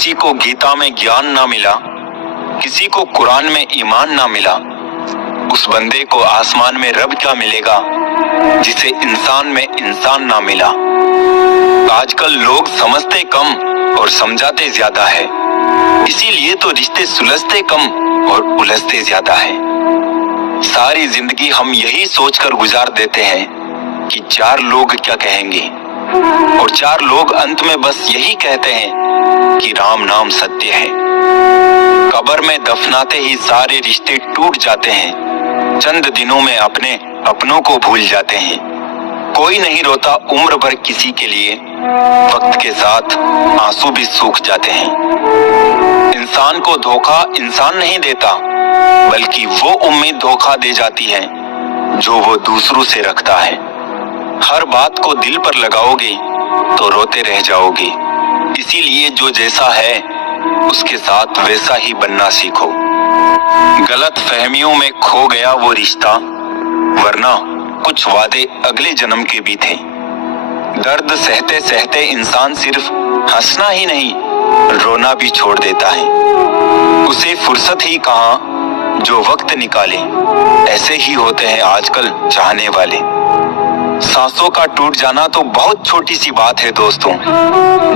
किसी को गीता में ज्ञान ना मिला, किसी को कुरान में ईमान ना मिला, उस बंदे को आसमान में रब क्या मिलेगा जिसे इंसान में इंसान ना मिला। आजकल लोग समझते कम और समझाते ज्यादा है, इसीलिए तो रिश्ते सुलझते कम और उलझते ज्यादा है। सारी जिंदगी हम यही सोचकर गुजार देते हैं कि 4 लोग क्या कहेंगे, और 4 लोग अंत में बस यही कहते हैं कि राम नाम सत्य है। कब्र में दफनाते ही सारे रिश्ते टूट जाते हैं, चंद दिनों में अपने अपनों को भूल जाते हैं। कोई नहीं रोता उम्र भर किसी के लिए, वक्त के साथ आंसू भी सूख जाते हैं। इंसान को धोखा इंसान नहीं देता, बल्कि वो उम्मीद धोखा दे जाती है जो वो दूसरों से रखता है। हर बात को दिल पर लगाओगे तो रोते रह जाओगे, इसीलिए जो जैसा है उसके साथ वैसा ही बनना सीखो। गलत फहमियों में खो गया वो रिश्ता, वरना कुछ वादे अगले जन्म के भी थे। दर्द सहते सहते इंसान सिर्फ हंसना ही नहीं, रोना भी छोड़ देता है। उसे फुर्सत ही कहाँ जो वक्त निकाले, ऐसे ही होते हैं आजकल चाहने वाले। सांसों का टूट जाना तो बहुत छोटी सी बात है दोस्तों,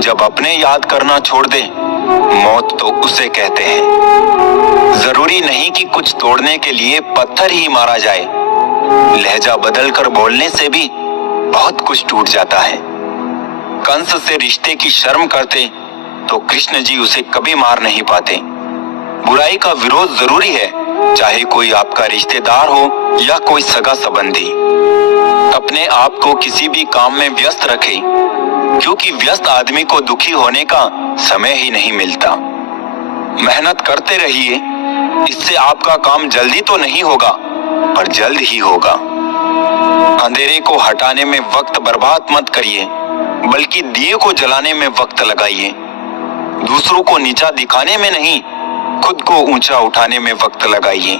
जब अपने याद करना छोड़ दे मौत तो उसे कहते हैं। जरूरी नहीं कि कुछ तोड़ने के लिए पत्थर ही मारा जाए, लहजा बदल कर बोलने से भी बहुत कुछ टूट जाता है। कंस से रिश्ते की शर्म करते तो कृष्ण जी उसे कभी मार नहीं पाते। बुराई का विरोध जरूरी है, चाहे कोई आपका रिश्तेदार हो या कोई सगा संबंधी। अपने आप को किसी भी काम में व्यस्त रखें, क्योंकि व्यस्त आदमी को दुखी होने का समय ही नहीं मिलता। मेहनत करते रहिए, इससे आपका काम जल्दी तो नहीं होगा पर जल्द ही होगा। अंधेरे को हटाने में वक्त बर्बाद मत करिए, बल्कि दिए को जलाने में वक्त लगाइए। दूसरों को नीचा दिखाने में नहीं, खुद को ऊंचा उठाने में वक्त लगाइए।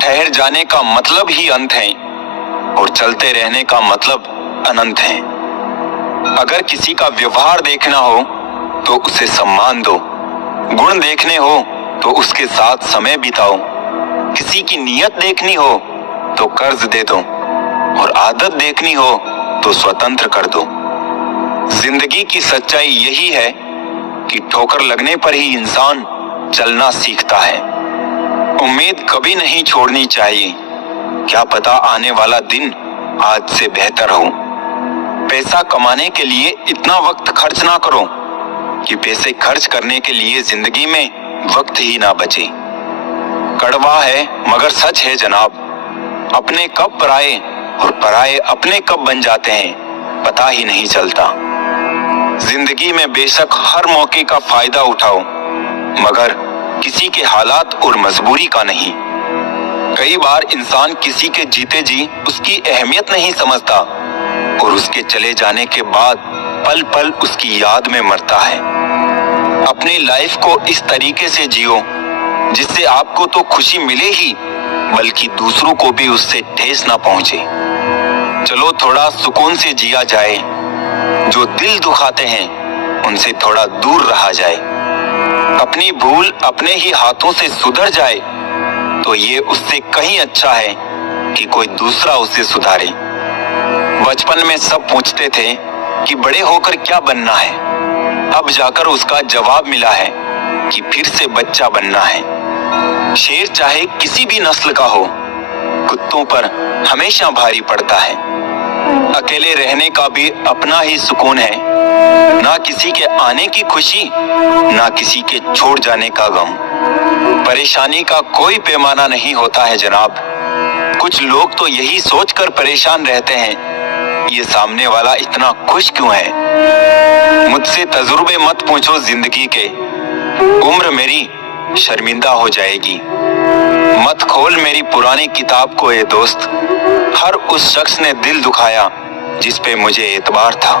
ठहर जाने का मतलब ही अंत है और चलते रहने का मतलब अनंत है। अगर किसी का व्यवहार देखना हो तो उसे सम्मान दो, गुण देखने हो तो उसके साथ समय बिताओ, किसी की नीयत देखनी हो तो कर्ज दे दो, और आदत देखनी हो तो स्वतंत्र कर दो। जिंदगी की सच्चाई यही है कि ठोकर लगने पर ही इंसान चलना सीखता है। उम्मीद कभी नहीं छोड़नी चाहिए, क्या पता आने वाला दिन आज से बेहतर हो। पैसा कमाने के लिए इतना वक्त खर्च ना करो कि पैसे खर्च करने के लिए जिंदगी में वक्त ही ना बचे। कड़वा है मगर सच है जनाब, अपने कब पराए और पराए अपने कब बन जाते हैं पता ही नहीं चलता। जिंदगी में बेशक हर मौके का फायदा उठाओ, मगर किसी के हालात और मजबूरी का नहीं। कई बार इंसान किसी के जीते जी उसकी अहमियत नहीं समझता और उसके चले जाने के बाद पल पल उसकी याद में मरता है। अपनी लाइफ को इस तरीके से जियो जिससे आपको तो खुशी मिले ही, बल्कि दूसरों को भी उससे ठेस ना पहुंचे। चलो थोड़ा सुकून से जिया जाए, जो दिल दुखाते हैं उनसे थोड़ा दूर रहा जाए। अपनी भूल अपने ही हाथों से सुधर जाए तो ये उससे कहीं अच्छा है कि कोई दूसरा उसे सुधारे। बचपन में सब पूछते थे कि बड़े होकर क्या बनना है, अब जाकर उसका जवाब मिला है कि फिर से बच्चा बनना है। शेर चाहे किसी भी नस्ल का हो, कुत्तों पर हमेशा भारी पड़ता है। अकेले रहने का भी अपना ही सुकून है, ना किसी के आने की खुशी, ना किसी के छोड़ जाने का गम। परेशानी का कोई पैमाना नहीं होता है जनाब। कुछ लोग तो यही सोचकर परेशान रहते हैं, ये सामने वाला इतना खुश क्यों है। मुझसे तजुर्बे मत पूछो जिंदगी के, उम्र मेरी शर्मिंदा हो जाएगी। मत खोल मेरी पुरानी किताब को ए दोस्त, हर उस शख्स ने दिल दुखाया जिस पे मुझे एतबार था।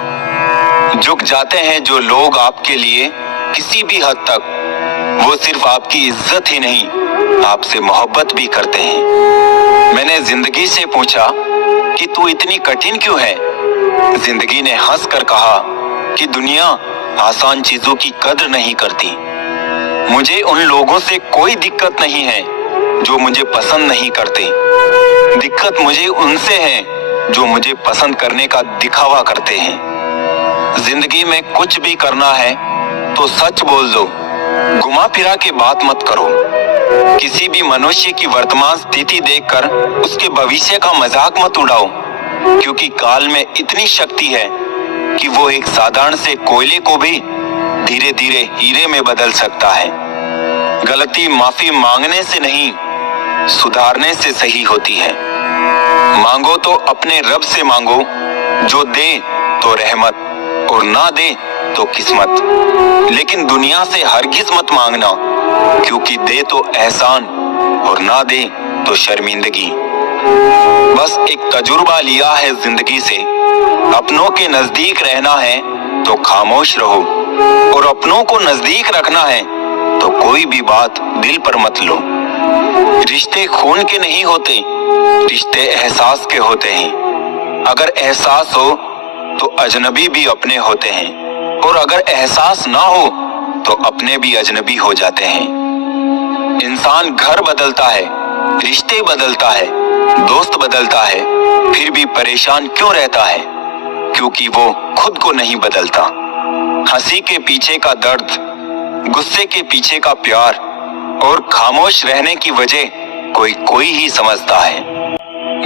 झुक जाते हैं जो लोग आपके लिए किसी भी हद तक, वो सिर्फ आपकी इज्जत ही नहीं आपसे मोहब्बत भी करते हैं। मैंने जिंदगी से पूछा कि तू इतनी कठिन क्यों है। जिंदगी ने हंस कर कहा कि दुनिया आसान चीजों की कद्र नहीं करती। मुझे उन लोगों से कोई दिक्कत नहीं है जो मुझे पसंद नहीं करते। दिक्कत मुझे उनसे है जो मुझे पसंद करने का दिखावा करते हैं। जिंदगी में कुछ भी करना है तो सच बोल दो, घुमा फिरा के बात मत करो। किसी भी मनुष्य की वर्तमान स्थिति देखकर उसके भविष्य का मजाक मत उड़ाओ, क्योंकि काल में इतनी शक्ति है कि वो एक साधारण से कोयले को भी धीरे धीरे हीरे में बदल सकता है। गलती माफी मांगने से नहीं, सुधारने से सही होती है। मांगो तो अपने रब से मांगो, जो दे तो रहमत और ना दे तो किस्मत। लेकिन दुनिया से हरगिज मत मांगना, क्योंकि दे तो एहसान और ना दे तो शर्मिंदगी। बस एक तजुर्बा लिया है जिंदगी से, अपनों के नजदीक रहना है तो खामोश रहो, और अपनों को नजदीक रखना है तो कोई भी बात दिल पर मत लो। रिश्ते खून के नहीं होते, रिश्ते एहसास के होते हैं। अगर एहसास हो तो अजनबी भी अपने होते हैं, और अगर एहसास ना हो तो अपने भी अजनबी हो जाते हैं। इंसान घर बदलता है, रिश्ते बदलता है, दोस्त बदलता है, फिर भी परेशान क्यों रहता है? क्योंकि वो खुद को नहीं बदलता। हंसी के पीछे का दर्द, गुस्से के पीछे का प्यार और खामोश रहने की वजह कोई ही समझता है।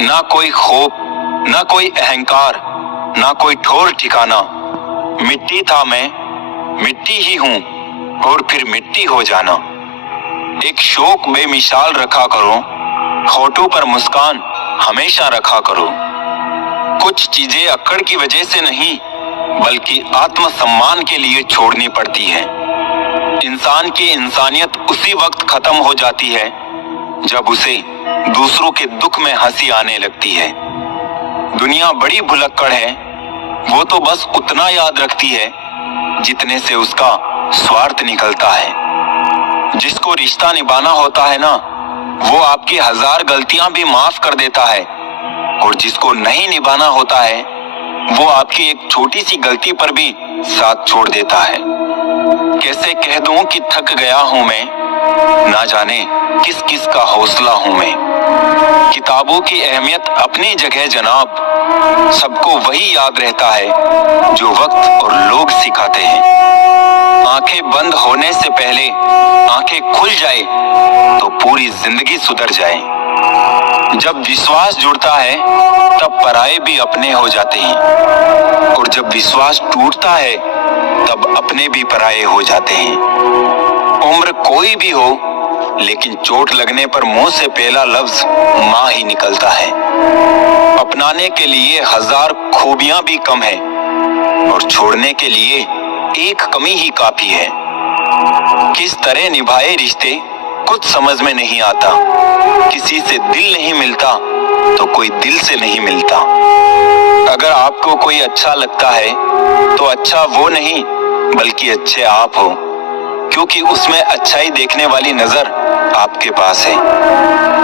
ना कोई खौफ, ना कोई अहंकार, ना कोई ठोर ठिकाना। मिट्टी था मैं, मिट्टी ही हूँ, और फिर मिट्टी हो जाना। एक शौक बेमिसाल रखा करो, होठों पर मुस्कान हमेशा रखा करो। कुछ चीजें अक्कड़ की वजह से नहीं, बल्कि आत्मसम्मान के लिए छोड़नी पड़ती है। इंसान की इंसानियत उसी वक्त खत्म हो जाती है जब उसे दूसरों के दुख में हंसी आने लगती है। दुनिया बड़ी भुलक्कड़ है, वो तो बस उतना याद रखती है जितने से उसका स्वार्थ निकलता है। जिसको रिश्ता निभाना होता है ना, वो आपकी 1000 गलतियां भी माफ कर देता है, और जिसको नहीं निभाना होता है वो आपकी एक छोटी सी गलती पर भी साथ छोड़ देता है। कैसे कह दूं कि थक गया हूं मैं, ना जाने किस किस का हौसला हूं मैं। किताबों की अहमियत अपनी जगह जनाब, सबको वही याद रहता है जो वक्त और लोग सिखाते हैं। आंखें बंद होने से पहले आंखें खुल जाए तो पूरी जिंदगी सुधर जाए। जब विश्वास जुड़ता है तब पराये भी अपने हो जाते हैं, और जब विश्वास टूटता है तब अपने भी पराये हो जाते हैं। उम्र कोई भी हो, लेकिन चोट लगने पर मुंह से पहला लफ्ज माँ ही निकलता है। अपनाने के लिए 1000 खूबियां भी कम है, और छोड़ने के लिए एक कमी ही काफी है। किस तरह निभाए रिश्ते कुछ समझ में नहीं आता। किसी से दिल नहीं मिलता तो कोई दिल से नहीं मिलता। अगर आपको कोई अच्छा लगता है तो अच्छा वो नहीं, बल्कि अच्छे आप हो, क्योंकि उसमें अच्छाई देखने वाली नजर आपके पास है।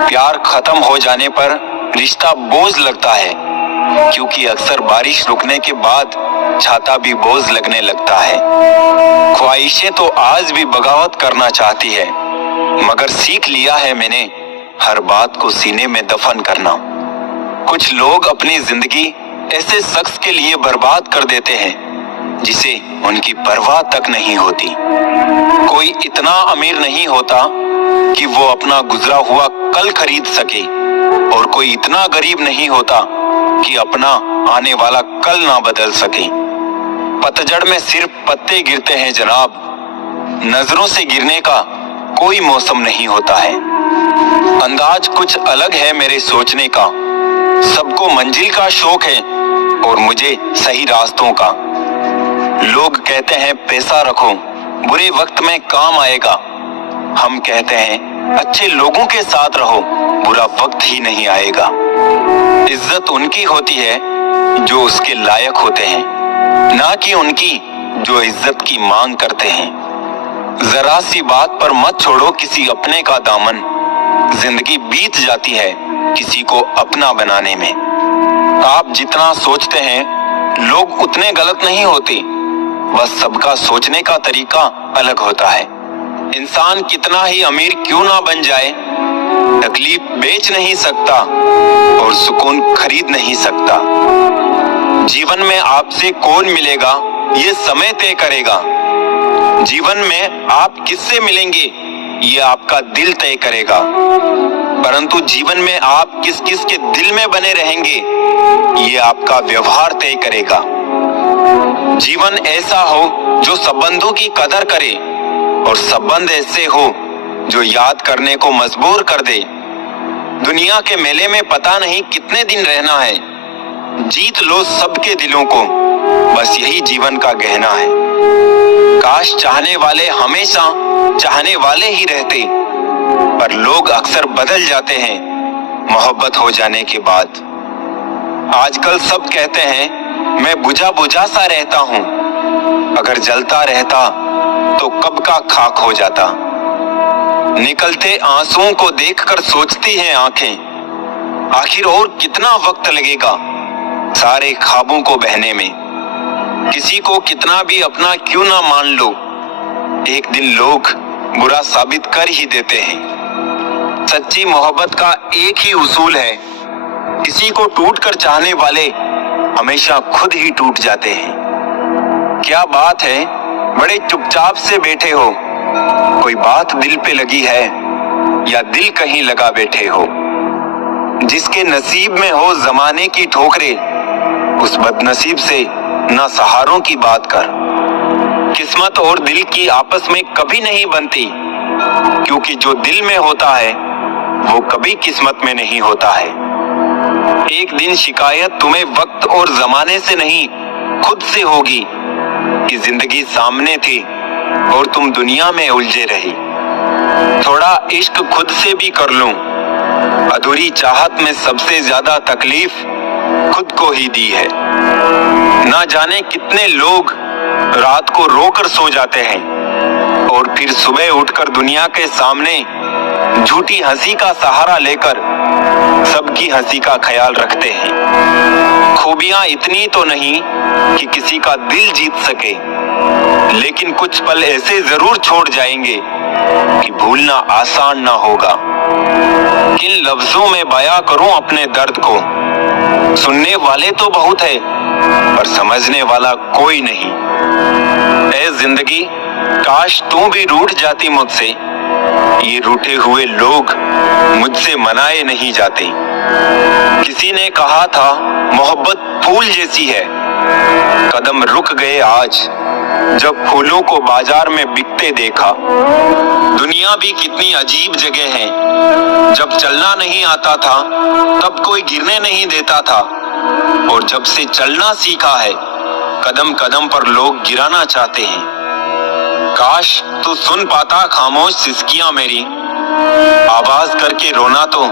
प्यार खत्म हो जाने पर रिश्ता बोझ लगता है, क्योंकि अक्सर बारिश रुकने के बाद छाता भी बोझ लगने लगता है। ख्वाहिशें तो आज भी बगावत करना चाहती है, मगर सीख लिया है मैंने हर बात को सीने में दफन करना। कुछ लोग अपनी जिंदगी ऐसे शख्स के लिए बर्बाद कर देते हैं जिसे उनकी परवाह तक नहीं होती। कोई इतना अमीर नहीं होता कि वो अपना गुजरा हुआ कल खरीद सके, और कोई इतना गरीब नहीं होता कि अपना आने वाला कल ना बदल सके। पतझड़ में सिर्फ पत्ते गिरते हैं जनाब, नजरों से गिरने का कोई मौसम नहीं होता है। अंदाज कुछ अलग है मेरे सोचने का, सबको मंजिल का शौक है और मुझे सही रास्तों का। लोग कहते हैं पैसा रखो, बुरे वक्त में काम आएगा। हम कहते हैं अच्छे लोगों के साथ रहो, बुरा वक्त ही नहीं आएगा। इज्जत उनकी होती है जो उसके लायक होते हैं, ना कि उनकी जो इज्जत की मांग करते हैं। जरा सी बात पर मत छोड़ो किसी अपने का दामन, जिंदगी बीत जाती है किसी को अपना बनाने में। आप जितना सोचते हैं लोग उतने गलत नहीं होते, बस सबका सोचने का तरीका अलग होता है। इंसान कितना ही अमीर क्यों ना बन जाए, तकलीफ बेच नहीं सकता और सुकून खरीद नहीं सकता। जीवन में आपसे कौन मिलेगा ये समय तय करेगा। जीवन में आप किससे मिलेंगे ये आपका दिल तय करेगा। परंतु जीवन में आप किस किस के दिल में बने रहेंगे ये आपका व्यवहार तय करेगा। जीवन ऐसा हो जो संबंधों की कदर करे और संबंध ऐसे हो जो याद करने को मजबूर कर दे। दुनिया के मेले में पता नहीं कितने दिन रहना है, जीत लो सबके दिलों को, बस यही जीवन का गहना है। काश चाहने वाले हमेशा चाहने वाले ही रहते, पर लोग अक्सर बदल जाते हैं मोहब्बत हो जाने के बाद। आजकल सब कहते हैं मैं बुझा बुझा सा रहता हूं, अगर जलता रहता तो कब का खाक हो जाता। निकलते आंसुओं को देखकर सोचती हैं आंखें, आखिर और कितना वक्त लगेगा सारे ख्वाबों को बहने में। किसी को कितना भी अपना क्यों ना मान लो, एक दिन लोग बुरा साबित कर ही देते हैं। सच्ची मोहब्बत का एक ही उसूल है, किसी को टूटकर चाहने वाले हमेशा खुद ही टूट जाते हैं। क्या बात है, बड़े चुपचाप से बैठे हो, कोई बात दिल पे लगी है या दिल कहीं लगा बैठे हो। जिसके नसीब में हो जमाने की ठोकरे, उस बदनसीब से ना सहारों की बात कर। किस्मत और दिल की आपस में कभी नहीं बनती, क्योंकि जो दिल में होता है वो कभी किस्मत में नहीं होता है। एक दिन शिकायत तुम्हें वक्त और जमाने से नहीं खुद से होगी कि जिंदगी सामने थी और तुम दुनिया में उलझे रही। थोड़ा इश्क खुद से भी कर लूं, अधूरी चाहत में सबसे ज्यादा तकलीफ खुद को ही दी है। ना जाने कितने लोग रात को रोकर सो जाते हैं और फिर सुबह उठकर दुनिया के सामने झूठी हंसी का सहारा लेकर सबकी हंसी का ख्याल रखते हैं। खूबियां इतनी तो नहीं कि किसी का दिल जीत सके, लेकिन कुछ पल ऐसे जरूर छोड़ जाएंगे कि भूलना आसान ना होगा। किन लफ्जों में बयां करूं अपने दर्द को, सुनने वाले तो बहुत है पर समझने वाला कोई नहीं। ऐ जिंदगी काश तू भी रूठ जाती मुझसे, ये रूठे हुए लोग मुझसे मनाए नहीं जाते। किसी ने कहा था मोहब्बत फूल जैसी है, कदम रुक गए आज जब फूलों को बाजार में बिकते देखा। दुनिया भी कितनी अजीब जगह है, जब चलना नहीं आता था तब कोई गिरने नहीं देता था, और जब से चलना सीखा है कदम कदम पर लोग गिराना चाहते हैं। काश तू सुन पाता खामोश सिसकियां मेरी, आवाज करके रोना तो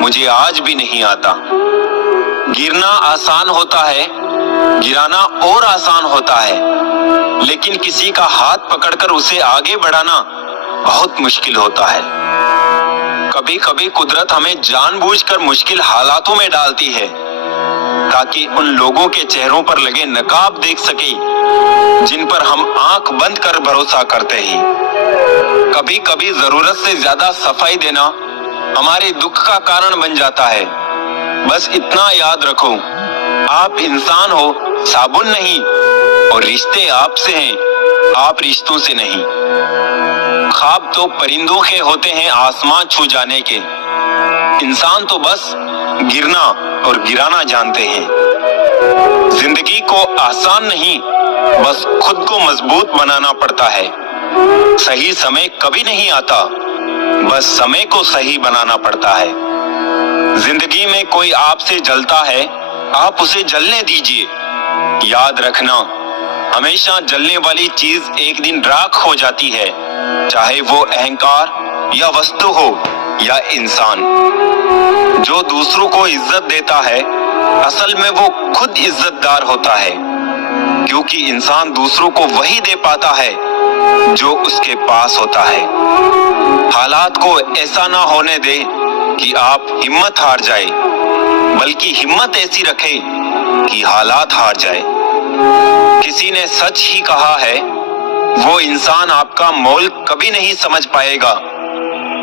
मुझे आज भी नहीं आता। गिरना आसान होता है, गिराना और आसान होता है, लेकिन किसी का हाथ पकड़कर उसे आगे बढ़ाना बहुत मुश्किल होता है। कभी कभी कुदरत हमें जानबूझकर मुश्किल हालातों में डालती है ताकि उन लोगों के चेहरों पर लगे नकाब देख सके जिन पर हम आंख बंद कर भरोसा करते हैं। कभी कभी जरूरत से ज्यादा सफाई देना हमारे दुख का कारण बन जाता है। बस इतना याद रखो, आप इंसान हो, साबुन नहीं, और रिश्ते आपसे हैं, आप रिश्तों से नहीं। ख्वाब तो परिंदों के होते हैं आसमान छू जाने के, इंसान तो बस गिरना और गिराना जानते हैं। जिंदगी को आसान नहीं, बस खुद को मजबूत बनाना पड़ता है। सही समय कभी नहीं आता, बस समय को सही बनाना पड़ता है। जिंदगी में कोई आपसे जलता है, आप उसे जलने दीजिए। याद रखना, हमेशा जलने वाली चीज एक दिन राख हो जाती है, चाहे वो अहंकार या वस्तु हो या इंसान। जो दूसरों को इज्जत देता है असल में वो खुद इज्जतदार होता है, क्योंकि इंसान दूसरों को वही दे पाता है जो उसके पास होता है। हालात को ऐसा ना होने दे कि आप हिम्मत हार जाए, बल्कि हिम्मत ऐसी रखें कि हालात हार जाए। किसी ने सच ही कहा है, वो इंसान आपका मोल कभी नहीं समझ पाएगा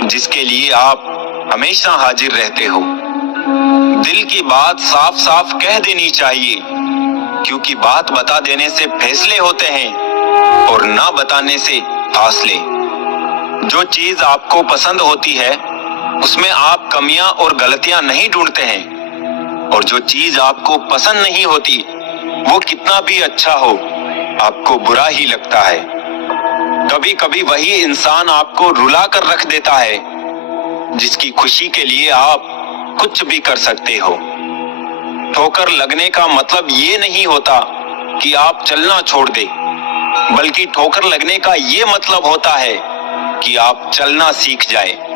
जिसके लिए आप हमेशा हाजिर रहते हो। दिल की बात साफ साफ कह देनी चाहिए, क्योंकि बात बता देने से फैसले होते हैं और ना बताने से फासले। जो चीज आपको पसंद होती है उसमें आप कमियां और गलतियां नहीं ढूंढते हैं, और जो चीज आपको पसंद नहीं होती वो कितना भी अच्छा हो आपको बुरा ही लगता है। कभी कभी वही इंसान आपको रुला कर रख देता है जिसकी खुशी के लिए आप कुछ भी कर सकते हो। ठोकर लगने का मतलब ये नहीं होता कि आप चलना छोड़ दें, बल्कि ठोकर लगने का ये मतलब होता है कि आप चलना सीख जाएं।